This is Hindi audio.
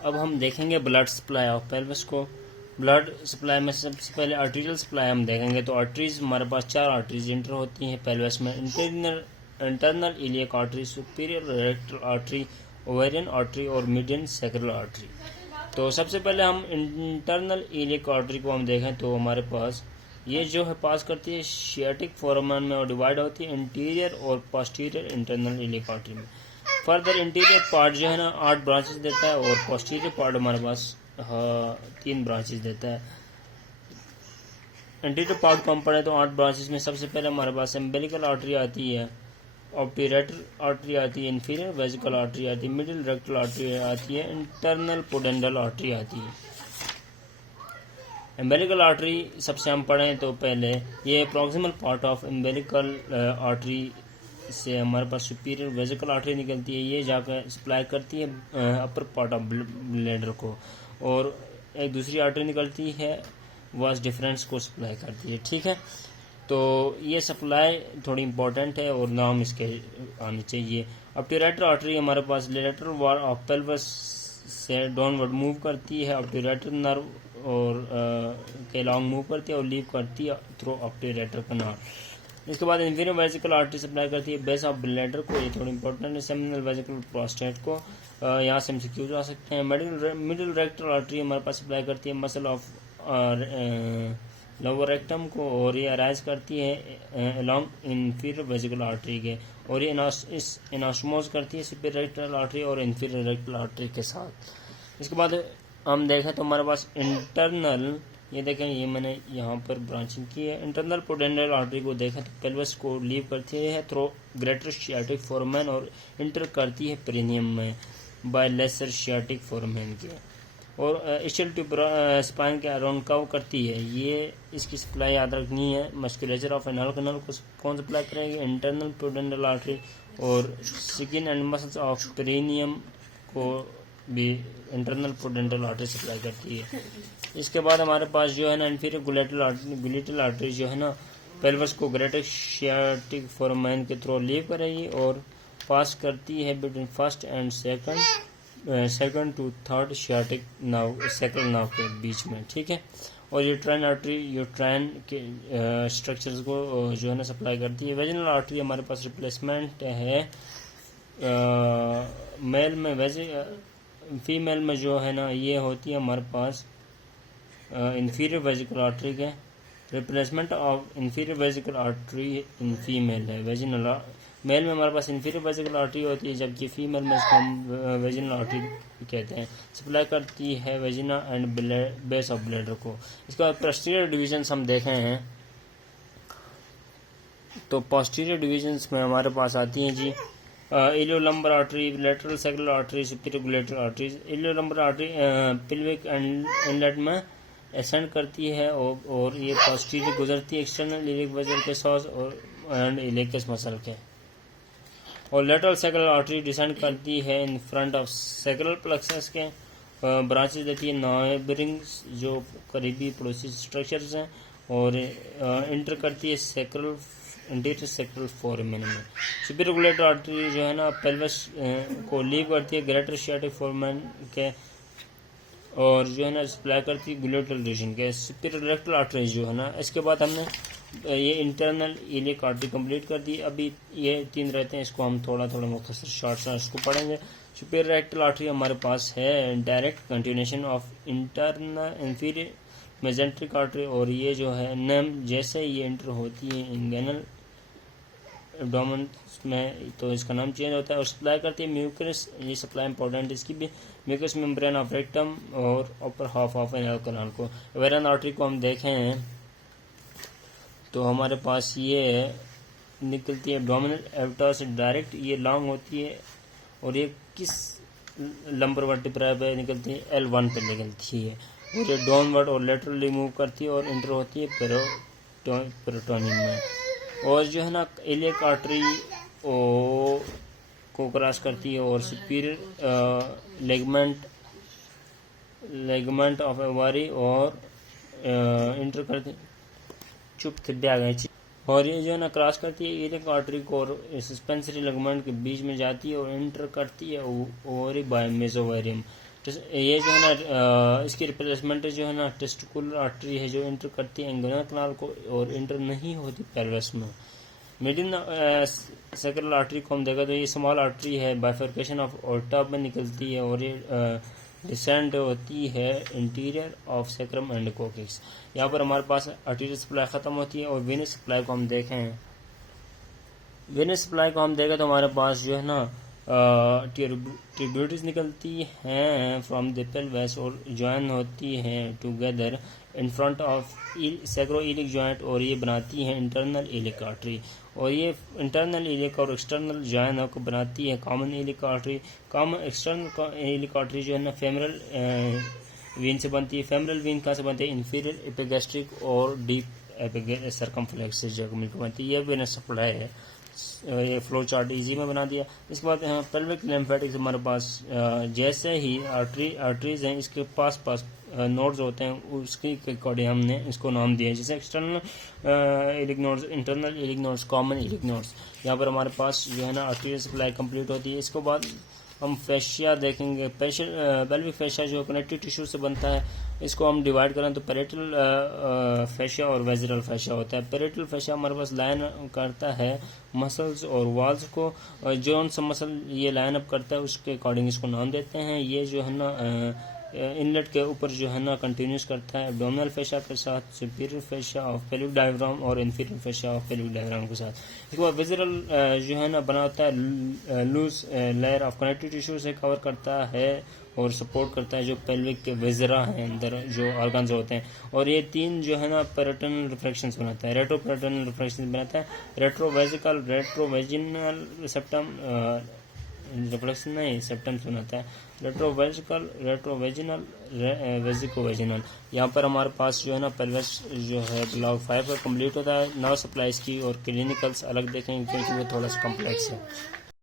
अब हम देखेंगे ब्लड सप्लाई ऑफ पेल्विस को। ब्लड सप्लाई में सबसे पहले आर्टीरियल सप्लाई हम देखेंगे। तो आर्टरीज हमारे पास 4 आर्टरीज इंटर होती हैं पेल्विस में। Internal iliac artery, superior rectal artery, ovarian artery और मिडियन सैक्रल आर्टरी। तो सबसे पहले हम इंटरनल इलियक आर्टरी को हम देखें तो हमारे पास ये जो है पास करती है शियाटिक फोरामन में और डिवाइड होती है इंटीरियर और पोस्टीरियर इंटरनल इलियक आर्टरी में। फर्दर इंटीरियर पार्ट जो है ना 8 ब्रांचेस देता है और पोस्टीरियर पार्ट हमारे पास 3 ब्रांचेस देता है। इंटीरियर पार्ट को हम पढ़े तो 8 ब्रांचेस में सबसे पहले हमारे पास एम्बेलिकल आर्टरी आती है, ऑप्टीरेटर आर्टरी आती है, इंफीरियर वेजिकल आर्टरी आती है, मिडिल रेक्टल आर्टरी आती है, इंटरनल पोडेंडल आर्टरी आती है। एम्बेलिकल आर्टरी सबसे हम पढ़ें तो पहले ये proximal part of umbilical artery से हमारे पास सुपीरियर वेजिकल आर्टरी निकलती है। ये जाकर सप्लाई करती है अपर पार्ट ऑफ ब्लैडर को, और एक दूसरी आर्टरी निकलती है वास डिफरेंस को सप्लाई करती है। ठीक है, तो ये सप्लाई थोड़ी इंपॉर्टेंट है और नाम इसके आने चाहिए। ऑप्टीरेटर आर्टरी हमारे पास लेटरल वॉल ऑफ पेल्विस से डाउनवर्ड मूव करती है, ऑप्टीरेटर नर्व और के लॉन्ग मूव करती है और लीव करती है थ्रू ऑप्टीरेटर कनाल। इसके बाद इंफीरियर वेजिकल आर्टरी सप्लाई करती है बेस ऑफ ब्लैडर को, ये थोड़ी इंपॉर्टेंट है। सेमिनल वेजिकल प्रोस्टेट को, यहाँ से एमसीक्यूज आ सकते हैं। मिडिल रेक्टल आर्टरी हमारे पास सप्लाई करती है मसल ऑफ लोअर रेक्टम को, और ये अराइज करती है अलॉन्ग इंफीरियर वेजिकल आर्टरी के, और ये इनास्मोज करती है सुपीरियर रेक्टल आर्टरी और इंफीरियर रेक्टल आर्टरी के साथ। इसके बाद हम देखें तो हमारे पास इंटरनल, ये देखें ये मैंने यहाँ पर ब्रांचिंग की है। इंटरनल पोडेंडल आर्टरी को देखें तो पेल्विस को लीव करती है थ्रू ग्रेटर शियाटिक फोरामन और इंटर करती है पेरिनियम में बाय लेसर शियाटिक फोरामन के, और इस्टियल ट्यूब स्पाइन के अराउंड कव करती है। ये इसकी सप्लाई याद रखनी है। मस्कुलेचर ऑफ एनल कैनाल को कौन सप्लाई करेगी? इंटरनल पोडेंडल आर्टरी, और skin and muscles of perineum को भी इंटरनल पोडेंडल आर्टरी सप्लाई करती है। इसके बाद हमारे पास जो है ना इंफीरियर गुलेटल आर्टरी जो है ना पेल्विस को ग्रेटर शियाटिक फोरामन के थ्रू लीव करेगी और पास करती है between first and second to third sciatic नाव सैक्रल नाव के बीच में। ठीक है, और यूट्राइन आर्टरी यूट्राइन के स्ट्रक्चर्स को जो है ना सप्लाई करती है। वेजिनल आर्टरी हमारे पास रिप्लेसमेंट है मेल में, फीमेल में जो है ना ये होती है हमारे पास इंफीरियर वेजिकल आर्टरी के। Replacement of inferior vesicle artery in female है। वेजिनल मेल में हमारे पास इंफीरियर वेजिकल आर्टरी होती है, जबकि फीमेल में इसको हम वेजिनल आर्टरी कहते हैं। सप्लाई करती है vagina and base of bladder को। इसके बाद पोस्टीरियर डिविजन्स हम देखे हैं तो पोस्टीरियर डिविजन्स में हमारे पास आती हैं जी iliolumbar artery, lateral sacral artery, superior gluteal arteries. Iliolumbar artery pelvic inlet में एसेंड करती है और ये पोस्टीरियर गुजरती है एक्सटर्नल इलियक वेसल के साथ और एंड इलियकस मसल के, और लेटरल सैक्रल आर्टरी डिसेंड करती है इन फ्रंट ऑफ सैक्रल प्लेक्सस के। ब्रांचेस देती है नाइबरिंग जो करीबी पड़ोसी स्ट्रक्चर्स हैं, और इंटर करती है सैक्रल इंटीरियर सैक्रल फोरामन में। सुपीरियर गुलेटल आर्टरी जो है ना पेल्विस को लीव करती है ग्रेटर शियाटिक फोरामन के, और जो है ना सप्लाई करती है गुलेटल रीजन के। सुपीरियर रेक्टल आर्टरी जो है ना, इसके बाद हमने ये इंटरनल इलियक आर्टरी कंप्लीट कर दी। अभी ये 3 रहते हैं, इसको हम थोड़ा मुख्तसर शॉर्ट इसको पढ़ेंगे। सुपीरियर रेक्टल आर्टरी हमारे पास है direct continuation of internal inferior mesenteric artery, और ये जो है नेम जैसे ये इंटर होती है इंगेनल एब्डोमेन में तो इसका नाम चेंज होता है, और सप्लाई करती है म्यूकस। ये सप्लाई इंपॉर्टेंट इसकी भी, म्यूकस मेम्ब्रेन ऑफ रेक्टम और upper half of anal canal को। ओवेरियन आर्टरी को हम देखें तो हमारे पास ये निकलती है एब्डोमिनल एविटा से डायरेक्ट, ये लॉन्ग होती है, और ये किस लंबर वर्टिब्रा पे निकलती है? L1 पे निकलती है, और ये डाउनवर्ड और लेटरली मूव करती है और इंटर होती है पेरिटोनियम में, और जो है ना इलियक आर्टरी को क्रॉस करती है और सुपीरियर लेगमेंट ऑफ ओवरी और इंटर करती चुप थिब्बे आ गए, और ये जो है ना क्रॉस करती है इलियक आर्टरी को और सस्पेंसरी लेगमेंट के बीच में जाती है और इंटर करती है ओवरी बाय मेसोवेरियम। ये जो है ना इसकी रिप्लेसमेंट जो है ना टेस्टिकुलर आर्टरी है जो इंटर करती है इंगुइनल कैनाल को और इंटर नहीं होती पेल्विस में। मिडिल सैक्रल आर्टरी को हम देखा तो ये स्मॉल आर्टरी है, बाइफर्केशन ऑफ ओर्टा में निकलती है और ये डिसेंड होती है इंटीरियर ऑफ सैक्रम एंड कोकिक्स। यहाँ पर हमारे पास आर्टीरियल सप्लाई ख़त्म होती है और वेनस सप्लाई को हम देखें, वेनस सप्लाई को हम देखें तो हमारे पास जो है ना ट्यूब्यूटिस निकलती हैं फ्रॉम द पेल्विस और ज्वाइन होती हैं together in front of sacroiliac joint और ये बनाती हैं इंटरनल इलिक आर्टरी और ये इंटरनल इलिक और एक्सटर्नल जॉइन को बनाती है common iliac artery. Common external iliac artery जो है ना फेमरल वीन से बनती है। फेमरल वीन कहाँ से बनती है? इंफीरियर एपिगैस्ट्रिक और डीप सर्कमफ्लेक्स से जो मिलकर बनती है। ये वेनस सप्लाई है। ये फ्लो चार्ट इजी में बना दिया। इसके बाद पेल्विक लिम्फेटिक्स हमारे पास जैसे ही आर्टरीज हैं इसके पास नोड्स होते हैं, उसके अकॉर्डिंग हमने इसको नाम दिया है, जैसे external iliac nodes, internal iliac nodes, common iliac nodes. यहाँ पर हमारे पास जो है ना आर्टरियल सप्लाई कंप्लीट होती है। इसके बाद हम फैशिया देखेंगे। पेल्विक फैशिया जो कनेक्टिव टिश्यू से बनता है, इसको हम डिवाइड करें तो पेरेटल फैशिया और वेजरल फैशिया होता है। पेरेटल फैशिया हमारे पास लाइन करता है मसल्स और वॉल्स को, जो सा मसल ये लाइन अप करता है उसके अकॉर्डिंग इसको नाम देते हैं। ये जो है ना इनलेट के ऊपर जो है ना कंटिन्यूस करता है एब्डोमिनल फैशिया के साथ, सुपीरियर फैशिया ऑफ पेल्विक डायफ्राम और इन्फीरियर फैशिया ऑफ पेल्विक डायफ्राम के साथ। इसके बाद विजरल जो है ना बना होता है loose layer of connective tissue से कवर करता है और सपोर्ट करता है जो पेल्विक के विजरा हैं अंदर जो ऑर्गन्स होते हैं। और ये तीन जो है ना पेरिटोनल रिफ्लेक्शंस बनाता है, रेट्रो पेरिटोनल रिफ्लेक्शंस बनाता है। रेट्रोवेजिकल, रेट्रोवेजिनल सेप्टम रिफ्लेक्शन नहीं सेप्टम्स बनाता है। रेट्रोवेजिकल, रेट्रोवेजिनल, वेजिकोवेजिनल। यहाँ पर हमारे पास जो है ना पेल्विस जो है ब्लॉक 5 का कंप्लीट होता है। नर्व सप्लाईज की और क्लिनिकल्स अलग देखेंगे क्योंकि वो थोड़ा सा कम्प्लेक्स है।